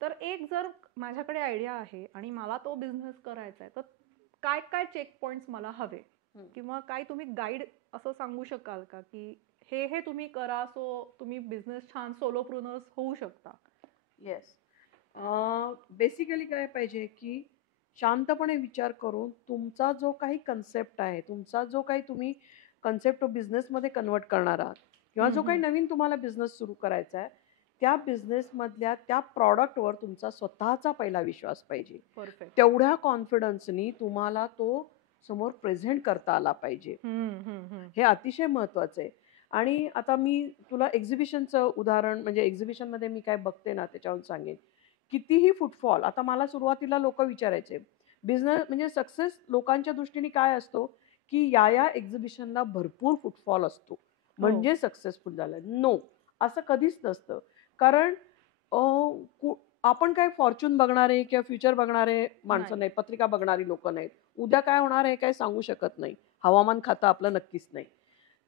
तर एक जर माझ्याकडे आयडिया आहे आणि मला तो बिझनेस करायचा आहे, तर काय काय चेक पॉइंट्स मला हवे, किंवा काय तुम्ही गाईड असं सांगू शकाल का, की हे तुम्ही करा, सो तुम्ही बिझनेस छान सोलोप्रुनर्स होऊ शकता. येस, बेसिकली काय पाहिजे की शांतपणे विचार करून तुमचा जो काही कन्सेप्ट आहे, तुमचा जो काही तुम्ही कन्सेप्ट बिझनेसमध्ये कन्वर्ट करणार आहात, किंवा जो काही नवीन तुम्हाला बिझनेस सुरू करायचा आहे, त्या बिझनेसमधल्या त्या प्रॉडक्टवर तुमचा स्वतःचा पहिला विश्वास पाहिजे. तेवढ्या कॉन्फिडन्सनी तुम्हाला तो समोर प्रेझेंट करता आला पाहिजे. हे अतिशय महत्वाचं आहे. आणि आता मी तुला एक्झिबिशनचं उदाहरण, म्हणजे एक्झिबिशनमध्ये मी काय बघते ना त्याच्यावरून सांगेन. कितीही फुटफॉल, आता मला सुरुवातीला लोक विचारायचे, बिझनेस म्हणजे सक्सेस लोकांच्या दृष्टीने काय असतो, की या एक्झिबिशनला भरपूर फुटफॉल असतो म्हणजे सक्सेसफुल झालं. नो, असं कधीच नसतं. कारण आपण काय फॉर्च्यून बघणारे किंवा फ्युचर बघणारे माणसं नाही, पत्रिका बघणारी लोक नाहीत. उद्या काय होणार आहे काय सांगू शकत नाही, हवामान खातं आपलं नक्कीच नाही.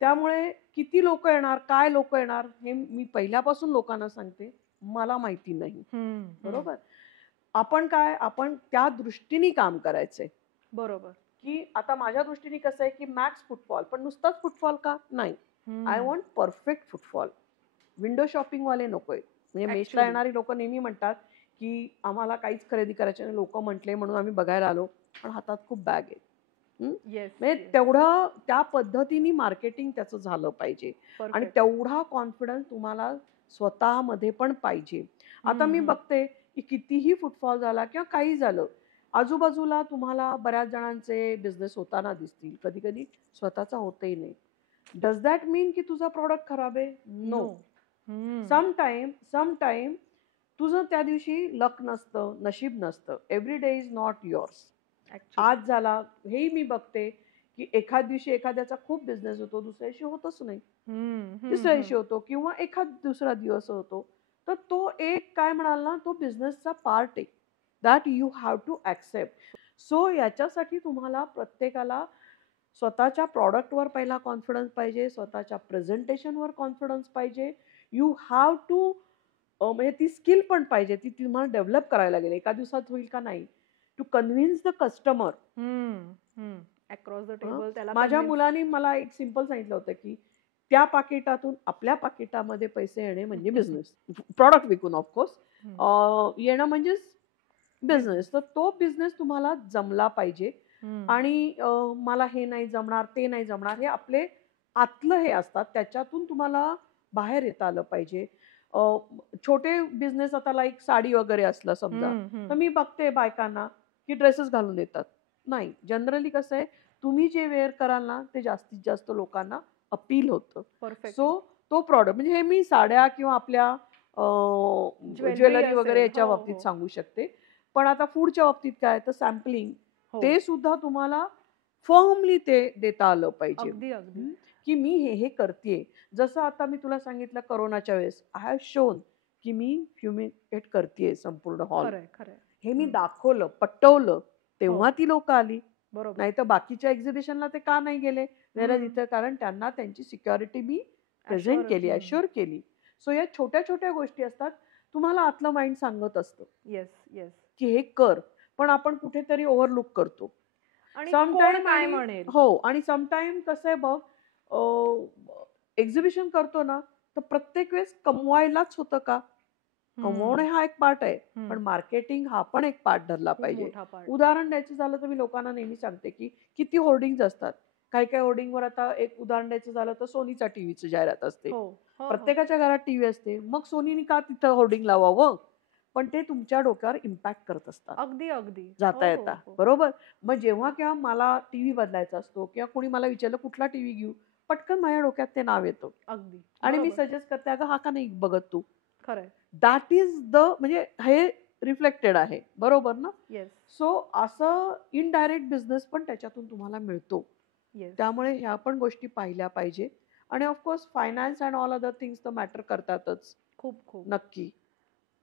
त्यामुळे किती लोक येणार, काय लोक येणार, हे मी पहिल्यापासून लोकांना सांगते, मला माहिती नाही. बरोबर, आपण त्या दृष्टीने काम करायचंय. बरोबर, की आता माझ्या दृष्टीने कसं आहे की मॅक्स फुटफॉल, पण नुसताच फुटफॉल का नाही, I want perfect footfall. Window shopping वाले नकोय. म्हणजे मेषला येणारी लोक नेहमी म्हणतात की आम्हाला काहीच खरेदी करायची नाही, लोक म्हटले म्हणून आम्ही बघायला आलो, पण हातात खूप बॅग आहे. म्हणजे तेवढं त्या पद्धतीने मार्केटिंग त्याचं झालं पाहिजे, आणि तेवढा कॉन्फिडन्स तुम्हाला स्वतःमध्ये पण पाहिजे. आता मी बघते की कितीही फुटफॉल झाला किंवा काही झालं, आजूबाजूला तुम्हाला बऱ्याच जणांचे बिझनेस होताना दिसतील, कधी कधी स्वतःचा होतही नाही. डज दॅट मीन की तुझा प्रॉडक्ट खराब आहे? नो. समटाईम तुझं त्या दिवशी लक नसतं, नशीब नसतं. Every day is not yours. आज झाला, हेही मी बघते की एखाद दिवशी एखाद्याचा खूप बिझनेस होतो, दुसऱ्या दिवशी होतच नाही, तिसऱ्या दिवशी होतो, किंवा एखाद दुसरा दिवस होतो. तर तो एक काय म्हणाल ना, तो बिझनेसचा पार्ट आहे. That you have to accept. So याच्यासाठी तुम्हाला प्रत्येकाला स्वतःच्या प्रॉडक्टवर पहिला कॉन्फिडन्स पाहिजे, स्वतःच्या प्रेझेंटेशनवर कॉन्फिडन्स पाहिजे. यू हॅव टू म्हणजे ती स्किल पण पाहिजे, ती तुम्हाला डेव्हलप करायला लागेल. एका दिवसात होईल का नाही. To convince the customer. Across the table त्याला माझ्या convince- मुलांनी मला एक सिंपल सांगितलं होतं की त्या पाकिटातून आपल्या पाकिटामध्ये पैसे येणे म्हणजे बिझनेस. प्रॉडक्ट विकून ऑफकोर्स येणं म्हणजेच बिझनेस. तर तो बिझनेस तुम्हाला जमला पाहिजे. आणि मला हे नाही जमणार, ते नाही जमणार, हे आपले आतलं हे असतात, त्याच्यातून तुम्हाला बाहेर येता आलं पाहिजे. छोटे बिझनेस आता लाईक साडी वगैरे असलं समजा, तर मी बघते बायकांना की ड्रेसेस घालून येतात. नाही, जनरली कसं आहे, तुम्ही जे वेअर कराल ना ते जास्तीत जास्त लोकांना अपील होतं. Perfect. सो तो प्रॉडक्ट म्हणजे हे मी साड्या किंवा आपल्या ज्वेलरी असेल. वगैरे याच्या हो, बाबतीत हो. सांगू शकते. पण आता फूडच्या बाबतीत काय तर सॅम्पलिंग हो. ते सुद्धा तुम्हाला फर्मली ते देता आलं पाहिजे. अगदी अगदी की मी हे करतेय. जसं आता मी तुला सांगितलं करोनाच्या वेळेस आय हॅव शोन की मी फ्युमिगेट करतेय संपूर्ण हॉल. खरंय खरंय हे मी दाखवलं, पटवलं, तेव्हा हो. ती लोक आली. बरोबर नाही तर बाकीच्या एक्झिबिशनला ते का नाही गेले. तिथं कारण त्यांना त्यांची सिक्युरिटी मी प्रेझेंट केली, अश्युअर केली. सो या छोट्या छोट्या गोष्टी असतात. तुम्हाला आतलं माइंड सांगत असतं येस येस की हे कर, पण आपण कुठेतरी ओव्हरलुक करतो. आणि Sometime कोण काय आणि- म्हणेल हो, आणि समटाईम कसं आहे बघ, एक्झिबिशन करतो ना तर प्रत्येक वेळेस कमवायलाच होतं का. कमवणे हा एक पार्ट आहे, पण मार्केटिंग हा पण एक पार्ट धरला खूप पाहिजे. मोठा part. उदाहरण द्यायचं झालं तर मी लोकांना नेहमी सांगते की किती होर्डिंग असतात. काही काही होर्डिंगवर आता एक उदाहरण द्यायचं झालं तर सोनीचा टीव्हीची जाहिरात असते. हो, हो, प्रत्येकाच्या घरात टीव्ही असते, मग सोनीने का तिथं होर्डिंग लावावं. पण ते तुमच्या डोक्यावर इम्पॅक्ट करत असतात अगदी अगदी जाता हो, येता. हो. बरोबर. मग जेव्हा केव्हा मला टीव्ही बदलायचा असतो किंवा कोणी मला विचारलं कुठला टीव्ही घेऊ, पटकन माझ्या डोक्यात ते नाव येतं अगदी आणि मी बरोबर. सजेस्ट करते अगं हा का नाही बघत तू. खरंय दॅट इज द म्हणजे हे रिफ्लेक्टेड आहे. बरोबर ना. येस सो असं इनडायरेक्ट बिझनेस पण त्याच्यातून तुम्हाला मिळतो. येस त्यामुळे ह्या पण गोष्टी पाहिल्या पाहिजे. आणि of course finance and all other things तर मॅटर करतातच. खूप खूप नक्की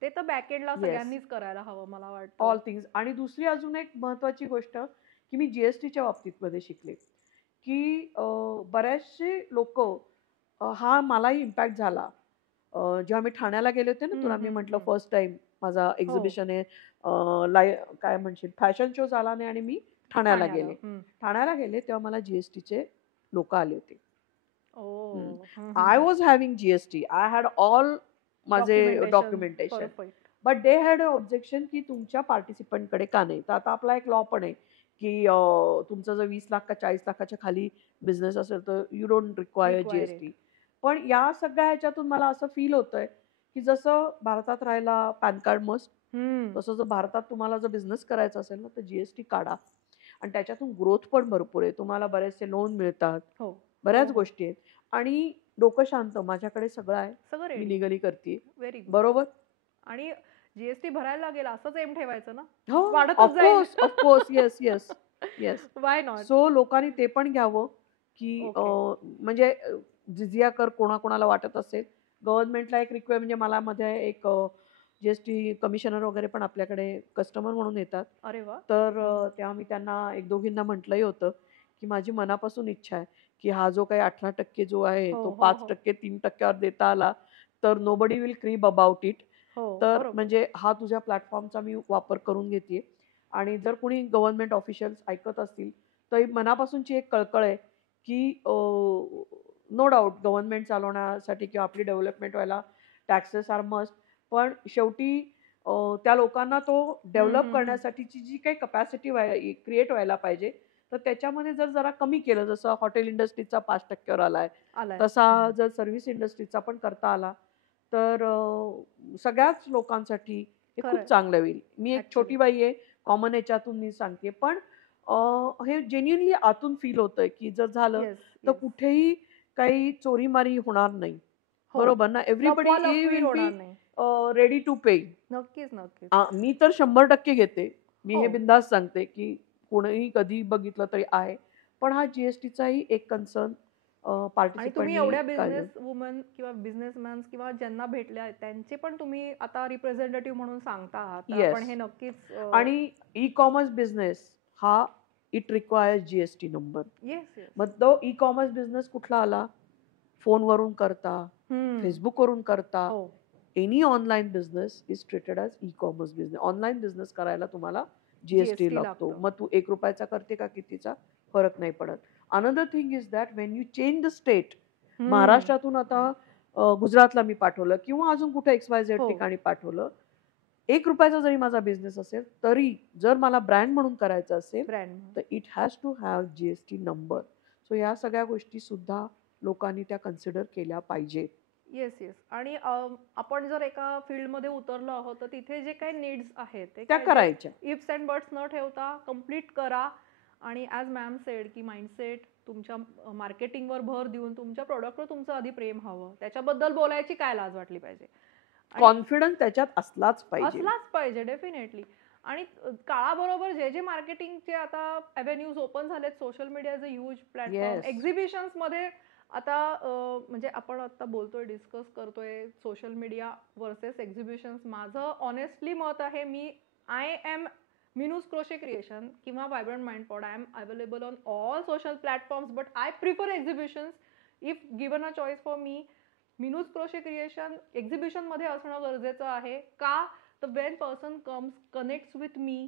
ते तर बॅकएंडला सगळ्यांनीच करायला हवं मला वाटतं. All things. आणि दुसरी अजून एक महत्वाची गोष्ट की मी जीएसटीच्या बाबतीत मध्ये शिकले की बऱ्याचशे लोक हा मलाही इम्पॅक्ट झाला. जेव्हा मी ठाण्याला गेले होते ना, तुला मी म्हटलं फर्स्ट टाइम माझा एक्झिबिशन आहे, काय म्हणशील फॅशन शो झाला नाही आणि मी ठाण्याला गेले. ठाण्याला गेले तेव्हा मला जीएसटीचे लोक आले होते. I was having GST, I had all माझे documentation, but they had a objection की तुमच्या पार्टिसिपंटकडे का नाही. तर आता आपला एक लॉ पण आहे की तुमचं जर 20 लाख का 40 लाखाच्या खाली बिझनेस असेल तर यू डोंट रिक्वायर जीएसटी. पण या सगळ्या ह्याच्यातून मला असं फील होतंय की जसं भारतात राहायला पॅन कार्ड मस्ट, तसं जर भारतात तुम्हाला जर बिझनेस करायचा असेल ना तर जीएसटी काढा. आणि त्याच्यातून ग्रोथ पण भरपूर आहे. तुम्हाला बरेचसे लोन मिळतात, बऱ्याच गोष्टी आहेत. आणि डोकं शांत, माझ्याकडे सगळं आहे, सगळं मी लिगली करते. Very good. बरोबर. आणि जीएसटी भरायला लागेल असंच एम ठेवायचं ना. हो, वाढतच जाईल. Of course yes yes yes. Why not. So लोकांनी ते पण घ्यावं की म्हणजे जिजिया कर कोणाकोणाला वाटत असेल. गव्हर्नमेंटला एक रिक्वेस्ट म्हणजे मला मध्ये एक जीएसटी कमिशनर वगैरे पण आपल्याकडे कस्टमर म्हणून येतात. अरे वा. तर तेव्हा मी त्यांना एक दोघींना म्हटलंही होतं की माझी मनापासून इच्छा आहे की हा जो काही 18% जो आहे तो 5% 3%वर देता आला तर nobody will creep about it. तर म्हणजे हा तुझ्या प्लॅटफॉर्मचा मी वापर करून घेते. आणि जर कोणी गव्हर्नमेंट ऑफिशियल्स ऐकत असतील तर मनापासूनची एक कळकळ आहे की नो डाऊट गव्हर्नमेंट चालवण्यासाठी किंवा आपली डेव्हलपमेंट व्हायला टॅक्सेस आर मस्ट. पण शेवटी त्या लोकांना तो डेव्हलप करण्यासाठीची जी काही कपॅसिटी क्रिएट व्हायला पाहिजे तर त्याच्यामध्ये जर जरा कमी केलं, जसं हॉटेल इंडस्ट्रीचा 5%वर आलाय तसा जर सर्व्हिस इंडस्ट्रीचा पण करता आला तर सगळ्याच लोकांसाठी हे खूप चांगलं होईल. मी एक छोटी बाई आहे, कॉमन याच्यातून मी सांगते, पण हे जेन्युइनली आतून फील होतंय की जर झालं तर कुठेही काही चोरीमारी होणार नाही. बरोबर ना. Everybody will be ready to pay. नक्कीच नक्कीच. मी तर 100% घेते. मी हे बिनधास्त सांगते की कोणीही कधी बघितलं तरी आहे. पण हा जीएसटीचाही एक कन्सर्न आणि पार्टिसिपंट तुम्ही एवढ्या बिझनेस वुमन किंवा बिझनेसमॅन किंवा ज्यांना भेटले आहेत त्यांचे पण तुम्ही आता रिप्रेझेंटेटिव्ह म्हणून सांगता आहात, तर Yes. आपण हे नक्कीच आणि ई कॉमर्स बिझनेस हा it requires GST number. Yes yes मग तो ई कॉमर्स बिझनेस कुठला आला? फोनवरून करता, फेसबुकवरून करता. हो any online business is treated as e commerce business. Online business करायला तुम्हाला GST GST लागतो. लागतं. मग तू 1 रुपयाचा करते का कितीचा फरक नाही पडत. Another thing is that Wien you change the state, महाराष्ट्रातून आता गुजरातला मी पाठवलं किंवा अजून कुठे XYZ हो. ठिकाणी पाठवलं, 1 रुपयाचा जरी माझा बिझनेस असेल तरी जर मला ब्रँड म्हणून करायचं असेल ब्रँड तर it has to have GST number. So या सगळ्या गोष्टी सुद्धा लोकांनी त्या कन्सिडर केल्या पाहिजेत. येस येस आणि आपण जर एका फील्डमध्ये उतरलो आहोत तर तिथे जे काही नीड्स आहेत ते त्या करायच्या. इफ्स अँड बट्स न ठेवता कम्प्लीट करा. आणि ॲज मॅम सेड की माइंडसेट तुमच्या मार्केटिंगवर भर देऊन तुमच्या प्रोडक्टवर तुमचं आधी प्रेम हवं, त्याच्याबद्दल बोलायची काय लाज वाटली पाहिजे, कॉन्फिडन्स त्याच्यात असलाच पाहिजे डेफिनेटली. आणि काळाबरोबर जे मार्केटिंगचे आता अव्हेन्यूज ओपन झालेत, social media is a huge platform. Exhibitions मध्ये आता म्हणजे आपण आता बोलतोय, डिस्कस करतोय सोशल मीडिया वर्सेस एक्झिबिशन्स. माझं ऑनेस्टली मत आहे, I am Minoo's Crochet Creation किंवा Vibrant Mind Pod. I am available on all social platforms, but I prefer exhibitions. If given a choice for me, Minoo's Crochet Creation exhibition मध्ये असणं गरजेचं आहे. का? तर when person comes, connects with me,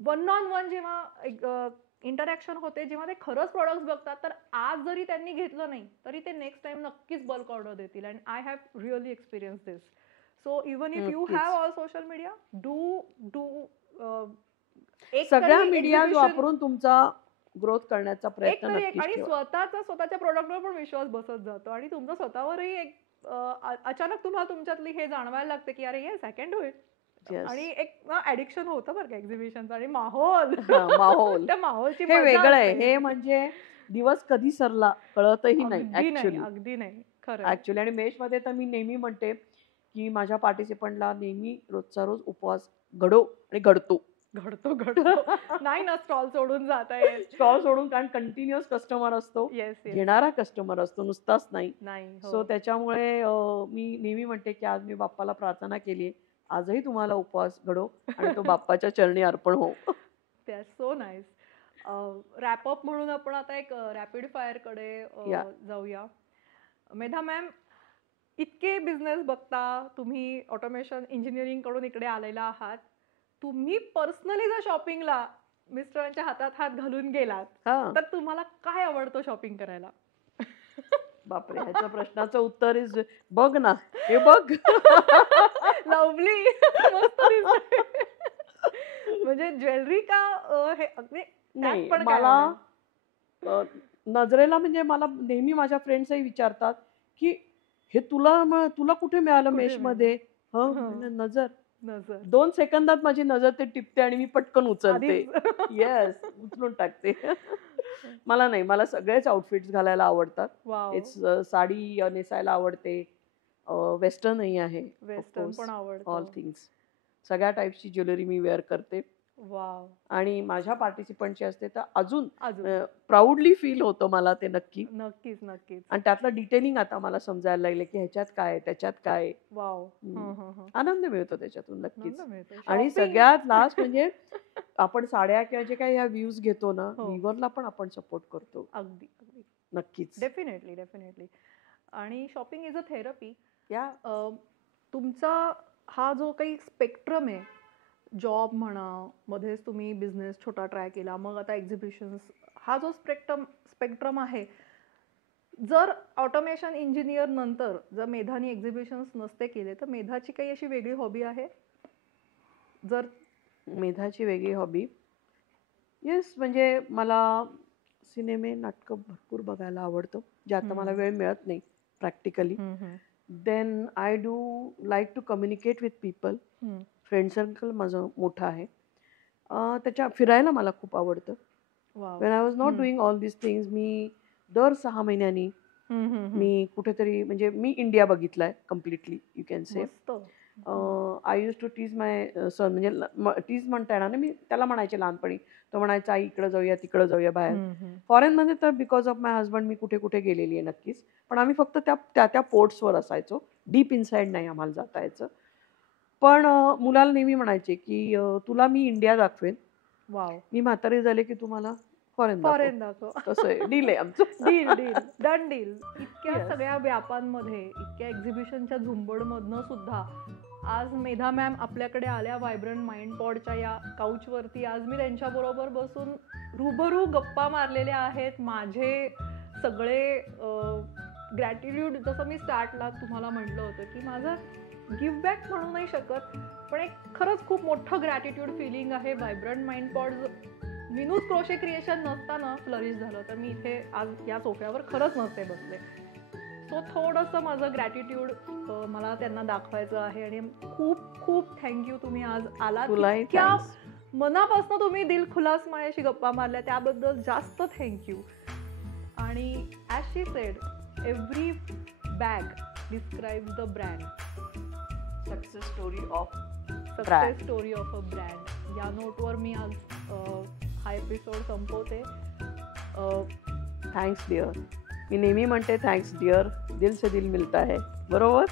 one on one जेव्हा interaction होते, जेव्हा ते खरंच प्रॉडक्ट्स बघतात, तर आज जरी त्यांनी घेतलं नाही तरी ते नेक्स्ट टाइम नक्कीच बल्क ऑर्डर देतील. And I have really experience this. So even if you have all social media, do सगळ्या मीडिया वापरून तुमचा ग्रोथ करण्याचा प्रयत्न नक्कीच आणि ठेवा. स्वतःच्या प्रोडक्टवर पण विश्वास बसत जातो आणि तुमचा स्वतःवरही एक अचानक तुम्हाला तुमच्यातली हे जाणवायला लागते की अरे yes I can do it. आणि एक ऍडिक्शन होतं बरं का एक्झिबिशन आणि माहोल त्या माहोलची हे वेगळं आहे. हे म्हणजे दिवस कधी सरला कळतही नाही. अगदी नाही खरं ऍक्च्युली. आणि मेश मध्ये तर मी नेहमी म्हणते की माझ्या पार्टिसिपंटला नेहमी रोजचा रोज उपवास घडो आणि घडतो नाही ना. स्टॉल सोडून जात आहे, स्टॉल सोडून, कारण कंटिन्युअस कस्टमर असतो, घेणारा कस्टमर असतो, नुसताच नाही. सो त्याच्यामुळे मी नेहमी म्हणते की आज मी बाप्पाला प्रार्थना केली, आजही तुम्हाला उपवास घडो आणि तो बाप्पाच्या चरणी अर्पण हो. That's so nice. रॅपअप म्हणून आपण आता एक रॅपिड फायर कडे जाऊया. मेधा मॅम, इतके बिझनेस बघता तुम्ही, ऑटोमेशन इंजिनिअरिंग कडून इकडे आलेला आहात, तुम्ही पर्सनली जर शॉपिंगला मिस्टरांच्या हातात हात घालून गेलात तर तुम्हाला काय आवडतं शॉपिंग करायला? बापरे, ह्याच्या प्रश्नाचं उत्तर इज बघ ना, हे बघ. लवली. म्हणजे ज्वेलरी का? हे नाही, मला नजरेला, म्हणजे मला नेहमी माझ्या फ्रेंड्सही विचारतात की हे तुला कुठे मिळालं मेश मध्ये? नजर 2 सेकंदात माझी नजर ते टिपते आणि मी पटकन उचलते. येस, उचलून टाकते. मला नाही, मला सगळेच आउटफिट्स घालायला आवडतात. साडी नेसायला आवडते, वेस्टर्नही आहे, वेस्टर्न पण आवडतं, ऑल थिंग्स. सगळ्या टाईपची ज्वेलरी मी वेअर करते. आणि माझ्या पार्टिसिपंटची असते तर अजून प्राऊडली फील होतं मला ते. नक्कीच. आणि त्यातलं डिटेलिंग आता मला समजायला लागले की ह्याच्यात काय, त्याच्यात काय. आनंद मिळतो त्याच्यातून नक्कीच. आणि सगळ्यात लास्ट म्हणजे आपण साड्या किंवा जे काही ह्या व्ह्यूज घेतो ना, व्ह्यूअरला पण आपण सपोर्ट करतो. अगदी नक्कीच. डेफिनेटली. आणि शॉपिंग इज अ थेरपी. तुमचा हा जो काही स्पेक्ट्रम आहे, जॉब म्हणा, मध्येच तुम्ही बिझनेस छोटा ट्राय केला, मग आता एक्झिबिशन्स, हा जो स्पेक्ट्रम आहे, जर ऑटोमेशन इंजिनियर नंतर जर मेधानी एक्झिबिशन्स नसते केले तर मेधाची काही अशी वेगळी हॉबी आहे? जर मेधाची वेगळी हॉबी, येस, म्हणजे मला सिनेमे, नाटकं भरपूर बघायला आवडतं, जे आता मला वेळ मिळत नाही practically. Then I do like to communicate with people. Friend circle माझं मोठं आहे. त्याच्या फिरायला मला खूप आवडतं. When I was not doing all this things, मी दर 6 महिन्यांनी मी कुठेतरी, म्हणजे मी इंडिया बघितलाय completely, you can say. I use to tease my son, म्हणजे टीज म्हणता येणार नाही, मी त्याला म्हणायचे लहानपणी. तो म्हणायचा आई इकडे जाऊया तिकडे जाऊया बाहेर. फॉरेनमध्ये तर बिकॉज ऑफ माय हजबंड मी कुठे कुठे गेलेली आहे नक्कीच, पण आम्ही फक्त त्या पोर्ट्सवर असायचो, डीप इनसाइड नाही आम्हाला जाता यायचं. पण मुलाला नेहमी म्हणायचे की तुला मी इंडिया दाखवेन, वाव, मी म्हातारी झाले की तुम्हाला फॉरेन दाखव. तसं आहे, डील आहे आमचं. Deal done deal. इतक्या सगळ्या व्यापांमध्ये, इतक्या एक्झिबिशनच्या झुंबडमधनं सुद्धा आज मेधा मॅम आपल्याकडे आल्या व्हायब्रंट माइंड पॉडच्या या काउचवरती. आज मी त्यांच्याबरोबर बसून रूबरू गप्पा मारलेल्या आहेत. माझे सगळे ग्रॅटिट्यूड, जसं मी स्टार्टला तुम्हाला म्हटलं होतं की माझं गिव्ह बॅक म्हणू नाही शकत, पण एक खरंच खूप मोठं ग्रॅटिट्यूड फिलिंग आहे. व्हायब्रंट माइंड पॉड मिनूस क्रोशे क्रिएशन नसताना फ्लरिश झालं तर मी इथे आज या सोफ्यावर खरंच नसते बसले. सो थोडंसं माझं ग्रॅटिट्यूड मला त्यांना दाखवायचं आहे. आणि खूप खूप थँक्यू, तुम्ही आज आलात. इतक्या मनापासून तुम्ही दिल खुलास माझ्याशी गप्पा मारल्या त्याबद्दल जास्त थँक्यू. आणि as she sed, every bag describe the brand, success story of a brand. या नोटवर मी आज हा एपिसोड संपवते. Thanks dear. मी नेहमी म्हणते थँक्स डिअर, दिल से दिल मिलता है, बरोबर.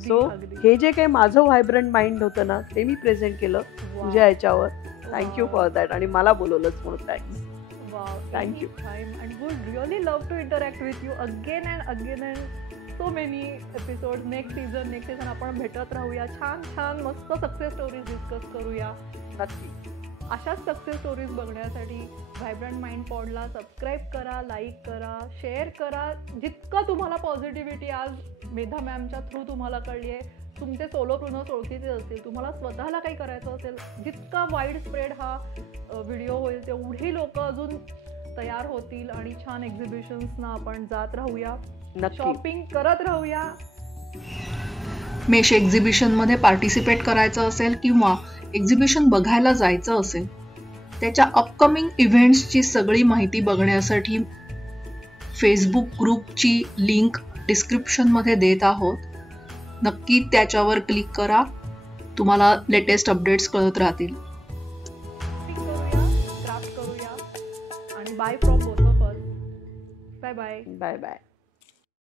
सो हे जे काही माझं व्हायब्रंट माइंड होतं ना, ते मी प्रेझेंट केलं तुझ्या ह्याच्यावर. Thank you for that. आणि मला बोलवलंच म्हणून thanks. Thank you. And would really love to interact with you again and so many episodes. next season आपण भेटत राहूया. छान मस्त सक्सेस स्टोरीज डिस्कस करूया. नक्की अशाच सक्सेस स्टोरीज बघण्यासाठी व्हायब्रंट माइंड पॉडला सबस्क्राईब करा, लाईक करा, शेअर करा. जितकं तुम्हाला पॉझिटिव्हिटी आज मेधा मॅमच्या थ्रू तुम्हाला कळली आहे, तुमचे सोलोप्रेन्योर्स ओळखीचे असतील, तुम्हाला स्वतःला काही करायचं असेल, जितका वाईड स्प्रेड हा व्हिडिओ होईल तेवढी लोक अजून तयार होतील आणि छान एक्झिबिशन्सना आपण जात राहूया, शॉपिंग करत राहूया. मेश एक्झिबिशनमध्ये पार्टिसिपेट करायचं असेल किंवा एक्झिबिशन बघायला जायचं असेल, त्याच्या अपकमिंग इव्हेंट्सची सगळी माहिती बघण्यासाठी फेसबुक ग्रुपची लिंक डिस्क्रिप्शनमध्ये देत आहोत. नक्की त्याच्यावर क्लिक करा, तुम्हाला लेटेस्ट अपडेट्स कळत राहतील. क्राफ्ट करूया आणि buy from both of us. Bye bye. Bye bye.